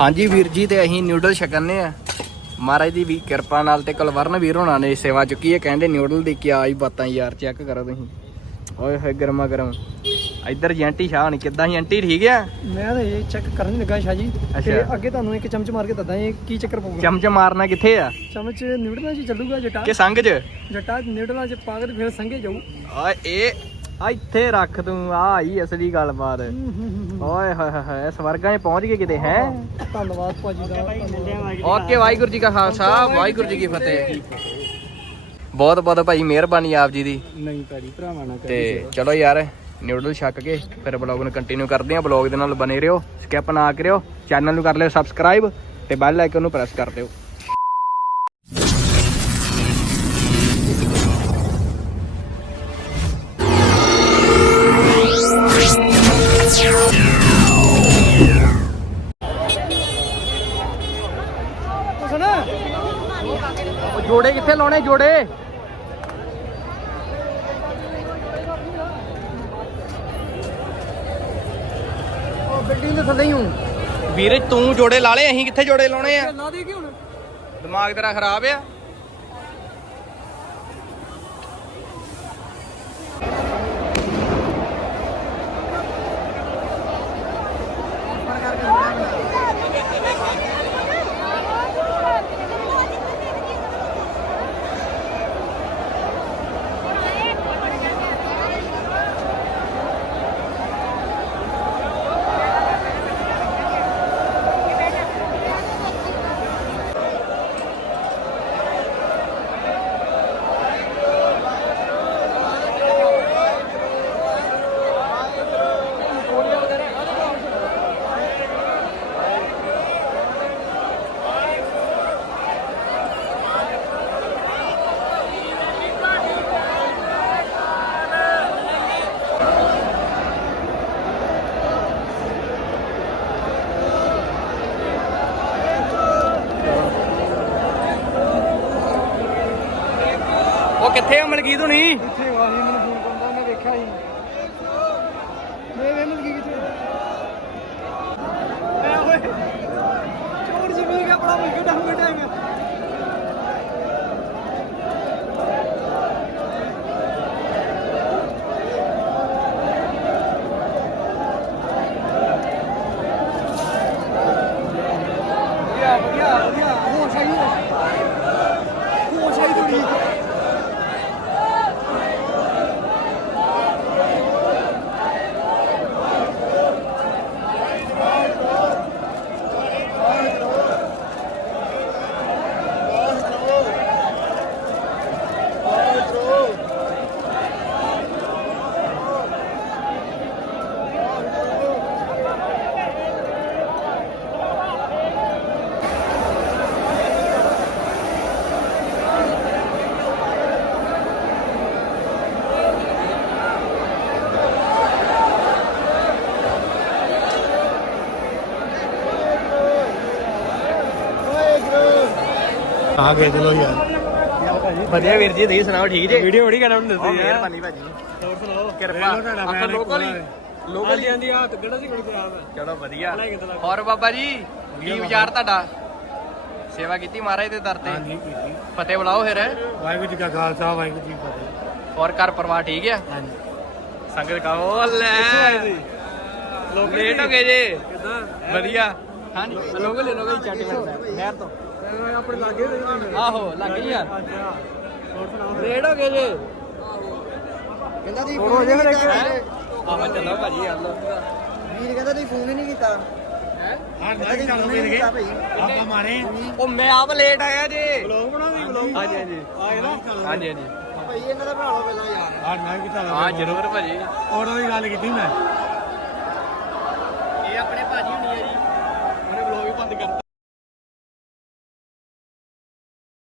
ਹਾਂਜੀ ਵੀਰ ਜੀ ਤੇ ਅਸੀਂ ਨਿਊਡਲ ਛਕਨੇ ਆ। ਮਹਾਰਾਜ ਦੀ ਵੀ ਕਿਰਪਾ ਨਾਲ ਤੇ ਕੁਲਵਰਨ ਵੀਰ ਹੋਣਾ ਨੇ ਸੇਵਾ ਚੁੱਕੀ ਹੈ ਕਹਿੰਦੇ ਨਿਊਡਲ ਦੀ ਕੀ ਆਈ ਬਾਤਾਂ ਯਾਰ ਚੈੱਕ ਕਰੋ ਤੁਸੀਂ। ਓਏ ਹੋਏ ਗਰਮਾ ਗਰਮ। ਇੱਧਰ ਜੈਂਟੀ ਸ਼ਾਹ ਹਣੀ ਕਿੱਦਾਂ ਸੀ ਆਂਟੀ ਠੀਕ ਆ? ਮੈਂ ਤਾਂ ਇਹ ਚੈੱਕ ਕਰਨ ਲੱਗਾ ਸ਼ਾਹ ਜੀ। ਤੇ। ਅੱਗੇ ਤੁਹਾਨੂੰ ਇੱਕ ਚਮਚ ਮਾਰ ਕੇ ਦੱਸਦਾ ਇਹ ਕੀ ਚੱਕਰ ਪਊਗਾ? ਚਮਚ ਮਾਰਨਾ ਕਿੱਥੇ ਆ? ਚਮਚ ਨਿਊਡਲਾਂ 'ਚ ਚੱਲੂਗਾ ਜਟਾ। ਕਿ ਸੰਗ ਚ? ਜਟਾ ਨਿਊਡਲਾਂ 'ਚ ਪਾ ਕੇ ਫਿਰ ਸੰਗੇ ਜਾਊ। ਓਏ ਇਹ ਆ ਇੱਥੇ ਰੱਖ ਤੂੰ ਆ ਆਈ ਅਸਲੀ ਗੱਲਬਾਤ। ਓਏ ਹੋਏ ਹੋਏ ਸਵਰਗਾਂ 'ਚ ਪਹੁੰਚ ਗਏ ਕਿਤੇ ਹੈ? ਧੰਨਵਾਦ ਭਾਜੀ ਦਾ। ਓਕੇ ਵਾਹਿਗੁਰੂ ਜੀ ਕਾ ਖਾਲਸਾ। ਵਾਹਿਗੁਰੂ ਜੀ ਕੀ ਫਤਿਹ। ਬਹੁਤ ਬਹੁਤ ਭਾਈ ਮਿਹਰਬਾਨੀ ਆਪ ਜੀ ਦੀ। ਨਹੀਂ ਭਾਜੀ ਭਰਾਵਾਂ ਨਾਲ ਤੇ ਚਲੋ ਯਾਰ ਨਿਊਡਲ ਛੱਕ ਕੇ ਫਿਰ ਬਲੌਗ ਨੂੰ ਕੰਟੀਨਿਊ ਕਰਦੇ ਹਾਂ। ਬਲੌਗ ਦੇ ਨਾਲ ਬਨੇ ਰਹੋ ਸਕਿਪ ਨਾ ਕਰਿਓ। ਚੈਨਲ ਨੂੰ ਕਰ ਲਿਓ ਸਬਸਕ੍ਰਾਈਬ ਤੇ ਬੈਲ ਆਈਕਨ ਨੂੰ ਪ੍ਰੈਸ ਕਰ ਦਿਓ। ਜੋੜੇ ਕਿੱਥੇ ਲਾਉਣੇ ਜੋੜੇ? ਉਹ ਬਿਲਡਿੰਗ ਦੇ ਥੱਲੇ ਹੀ ਹੂੰ। ਵੀਰੇ ਤੂੰ ਜੋੜੇ ਲਾ ਲਏ ਅਸੀਂ ਕਿੱਥੇ ਜੋੜੇ ਲਾਉਣੇ ਆ? ਲਾ ਦੇ ਕਿ ਹੁਣ। ਦਿਮਾਗ ਤੇਰਾ ਖਰਾਬ ਆ। ਕਿੱਥੇ ਆ ਮਲਕੀਤ ਹੁਣੀ? ਇੱਥੇ ਵਾਹੀ ਮੈਨੂੰ ਫੋਨ ਕਰਦਾ ਮੈਂ ਵੇਖਿਆ ਸੀ ਮੈਂ ਵੇ ਮਿਲ ਗਈ ਕਿੱਥੇ ਮੈਂ ਓਏ ਚੋਰ ਜੀ ਮਿਲ ਗਿਆ ਬੜਾ ਮੁਸ਼ਕਿਲ ਦਾ ਹੋ ਗਿਆ ਟਾਈਮ ਵਧੀਆ ਵਧੀਆ ਵਧੀਆ ਹੋਸ਼ ਆਈ ਹੋਸ਼ ਆਈ ਥੋੜੀ ਆ ਗਏ ਚਲੋ ਯਾਰ। ਵਧੀਆ ਵੀਰ ਜੀ ਤੁਸੀਂ ਸੁਣਾਓ ਠੀਕ ਜੇ? ਵੀਡੀਓ ਬੜੀ ਕਰਾਂ ਦੱਸੀ ਯਾਰ। ਮਿਹਰਬਾਨੀ ਭਾਜੀ। ਹੋਰ ਸੁਣਾਓ? ਕਿਰਪਾ। ਆਖਰ ਲੋਕਲ ਹੀ ਲੋਕਲ ਹਾਂਜੀ ਹਾਂਜੀ ਆ ਗੱਡਾ ਸੀ ਬੜੀ ਖਰਾਬ ਹੈ? ਚਲੋ ਵਧੀਆ। ਲੈ ਹੋਰ ਬਾਬਾ ਜੀ ਕੀ ਵਿਚਾਰ ਤੁਹਾਡਾ? ਸੇਵਾ ਕੀਤੀ ਮਹਾਰਾਜ ਦੇ ਦਰ ਤੇ? ਹਾਂਜੀ ਕੀਤੀ। ਫਤਿਹ ਬੁਲਾਓ ਫਿਰ ਵਾਹਿਗੁਰੂ ਜੀ ਕਾ ਖਾਲਸਾ ਵਾਹਿਗੁਰੂ ਜੀ ਕੀ ਫਤਿਹ। ਹੋਰ ਘਰ ਪਰਿਵਾਰ ਠੀਕ ਆ? ਹਾਂਜੀ। ਸੰਗਤ ਕਹੋ ਲੈ। ਲੋਕ ਲੇਟ ਹੋ? ਗਏ ਜੇ। ਕਿਦਾਂ? ਵਧੀਆ। ਹਾਂਜੀ। ਲੋਕਲ ਲੋਕਲ ਚਾਟੀ ਮਿੰਟ ਨਹਿਰ ਤੋਂ। ਆਪਣੇ ਲਾਗੇ ਦੇ ਆਹੋ ਲੱਗ ਗਈ ਯਾਰ ਅੱਛਾ ਹੋਰ ਸੁਣਾਓ ਲੇਟ ਹੋ ਗਏ ਜੇ। ਕਹਿੰਦਾ ਤੁਸੀਂ ਹੋਰ ਹੋ ਜੇ ਫਿਰ? ਇੱਕ ਆਵਾਂ ਚੱਲੋ ਭਾਜੀ ਆ ਲੋ ਵੀਰ ਕਹਿੰਦਾ ਤੁਸੀਂ ਫੋਨ ਹੀ ਨਹੀਂ ਕੀਤਾ। ਹਾਂ? ਨਹੀਂ ਚੱਲ ਮੇਰੇ ਕੇ। ਆਪਾਂ ਮਾਰੇ ਉਹ ਮੈਂ ਆਪ ਲੇਟ ਆਇਆ ਜੇ। ਬਲੌਗ ਬਣਾ ਦੀ ਬਲੌਗ ਹਾਂਜੀ ਹਾਂਜੀ। ਆਏ ਨਾ? ਹਾਂਜੀ ਹਾਂਜੀ। ਭਾਈ ਇਹਨਾਂ ਦਾ ਬਣਾ ਲਓ ਪਹਿਲਾਂ ਯਾਰ। ਹਾਂ ਮੈਂ ਕਿਤਾ ਹਾਂ ਜ਼ਰੂਰ ਭਾਜੀ। ਔਰ ਉਹਦੀ ਗੱਲ ਕੀਤੀ ਮੈਂ। ਇਹ ਆਪਣੇ ਭਾਜੀ